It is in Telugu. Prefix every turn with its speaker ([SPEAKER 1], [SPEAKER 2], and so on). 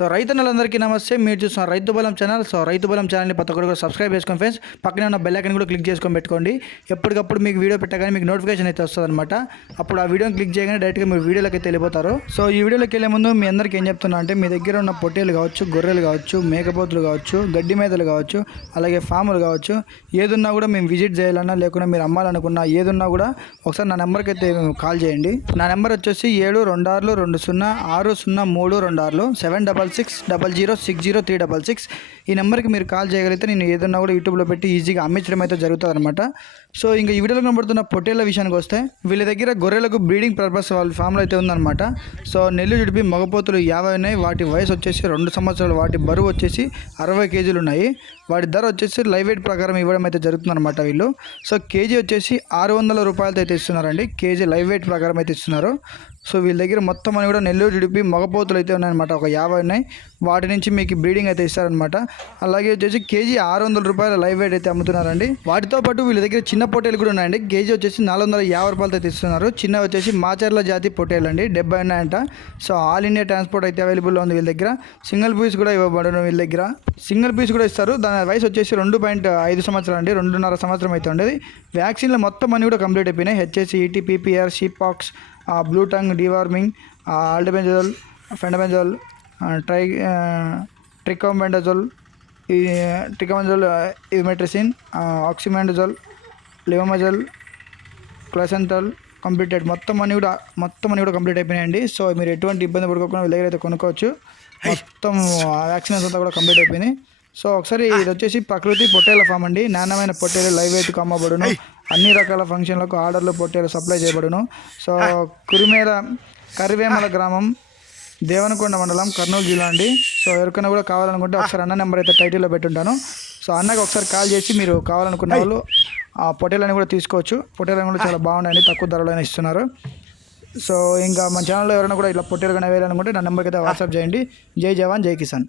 [SPEAKER 1] సో రైతన్నలందరికీ నమస్తే. మీరు చూస్తున్న రైతు బలం ఛానల్. సో రైతు బలం ఛానల్ని ప్రతి ఒక్కరు కూడా సబ్స్క్రైబ్ చేసుకోండి ఫ్రెండ్స్ పక్కనే ఉన్న బెల్ ఐకన్ కూడా క్లిక్ చేసుకొని పెట్టుకోండి. ఎప్పటికప్పుడు మీకు వీడియో పెట్టగానే మీకు నోటిఫికేషన్ అయితే వస్తుంది అనమాట అప్పుడు ఆ వీడియోని క్లిక్ చేయగానే డైరెక్ట్గా మీరు వీడియోలోకి అయితే వెళ్ళిపోతారు. సో ఈ వీడియోలోకి వెళ్ళే ముందు మీ అందరికీ ఏం చెప్తున్నా అంటే మీ దగ్గర ఉన్న పొట్టేలు కావచ్చు గొర్రెలు కావచ్చు మేకపోతులు కావచ్చు గడ్డి మేతలు కావచ్చు అలాగే ఫాములు కావచ్చు ఏదున్నా కూడా మేము విజిట్ చేయాలన్నా లేకుండా మీరు అమ్మాలనుకున్నా ఏదున్నా కూడా ఒకసారి నా నెంబర్కి అయితే కాల్ చేయండి. నా నెంబర్ వచ్చేసి ఏడు రెండు ఆరులు రెండు సున్నా ఆరు సున్నా మూడు రెండు ఆరులు seven double six double zero six zero three double six. ఈ నెంబర్కి మీరు కాల్ చేయగలిగితే నేను ఏదన్నా కూడా యూట్యూబ్లో పెట్టి ఈజీగా అమ్మించడం అయితే జరుగుతుంది అనమాట సో ఇంకా ఈ వీడియోలో కనబడుతున్న పొట్టేళ్ళ విషయానికి వస్తే వీళ్ళ దగ్గర గొర్రెలకు బ్రీడింగ్ పర్పస్ వాళ్ళ ఫామ్లో అయితే ఉందన్నమాట. సో నెల్లు జుడిపి మగపోతులు యాభై ఉన్నాయి. వాటి వయసు వచ్చేసి రెండు సంవత్సరాలు. వాటి బరువు వచ్చేసి అరవై కేజీలు ఉన్నాయి. వాటి ధర వచ్చేసి లైవ్ వెయిట్ ప్రకారం ఇవ్వడం అయితే జరుగుతుందన్నమాట వీళ్ళు. సో కేజీ వచ్చేసి ఆరు వందల రూపాయలతో అయితే ఇస్తున్నారండి. కేజీ లైవ్ వెయిట్ ప్రకారం అయితే ఇస్తున్నారు. సో వీళ్ళ దగ్గర మొత్తం అని కూడా నెల్లూరు జుడిపి మగపోతులు అయితే ఉన్నాయన్నమాట. ఒక యాభై ఉన్నాయి. వాటి నుంచి మీకు బ్రీడింగ్ అయితే ఇస్తారనమాట అలాగే వచ్చేసి కేజీ ఆరు వందల రూపాయల లైవ్ వెయిట్ అయితే అమ్ముతున్నారండి. వాటితో పాటు వీళ్ళ దగ్గర చిన్న పొట్టేలు కూడా ఉన్నాయండి. కేజీ వచ్చేసి నాలుగు వందల యాభై రూపాయలతో అయితే ఇస్తున్నారు చిన్న వచ్చేసి మాచర్ల జాతి పొట్టేలు అండి డెబ్బై ఉన్నాయంట. సో ఆల్ ఇండియా ట్రాన్స్పోర్ట్ అయితే అవైలబుల్లో ఉంది వీళ్ళ దగ్గర. సింగిల్ పీస్ కూడా ఇవ్వబడను వీళ్ళ దగ్గర. సింగిల్ పీస్ కూడా ఇస్తారు. దాని వయసు వచ్చేసి రెండు పాయింట్ ఐదు సంవత్సరాలు అండి. రెండున్నర సంవత్సరం అయితే ఉండేది. వ్యాక్సిన్లు మొత్తం అన్ని కూడా కంప్లీట్ అయిపోయినాయి. HSC ET PPR sheep pox blue tongue deworming albendazole fenbendazole try ట్రికోమెండజోల్ ఈ ట్రికోమెంజోల్ ఇమెట్రిసిన్ ఆక్సిమెండజోల్ లివమజోల్ క్లసెంటల్ కంప్లీటెడ్. మొత్తం అన్ని కూడా మొత్తం అన్ని కూడా కంప్లీట్ అయిపోయినాయండి. సో మీరు ఎటువంటి ఇబ్బంది పడుకోకుండా వీళ్ళ దగ్గర అయితే కొనుక్కోవచ్చు. మొత్తం వ్యాక్సినేషన్ అంతా కూడా కంప్లీట్ అయిపోయినాయి సో ఒకసారి ఇది వచ్చేసి ప్రకృతి పొట్టేల ఫామ్ అండి. నాణ్యమైన పొట్టేలు లైవ్ వెయిట్ అమ్మబడును అన్ని రకాల ఫంక్షన్లకు ఆర్డర్లు పొట్టేలు సప్లై చేయబడును. సో కురిమేర కరివేమల గ్రామం దేవనకొండ మండలం కర్నూలు జిల్లా అండి. సో ఎవరికైనా కూడా కావాలనుకుంటే ఒకసారి అన్న నెంబర్ అయితే టైటిల్లో పెట్టుంటాను. సో అన్నకి ఒకసారి కాల్ చేసి మీరు కావాలనుకున్న వాళ్ళు ఆ పొట్టేలని కూడా తీసుకోవచ్చు. పొట్టేలని కూడా చాలా బాగున్నాయండి తక్కువ ధరలోనే ఇస్తున్నారు. సో ఇంకా మన ఛానల్లో ఎవరైనా కూడా ఇట్లా పొట్టేలు కానీ వేయాలనుకుంటే నా నెంబర్కి అయితే వాట్సాప్ చేయండి. జై జవాన్ జై కిసాన్.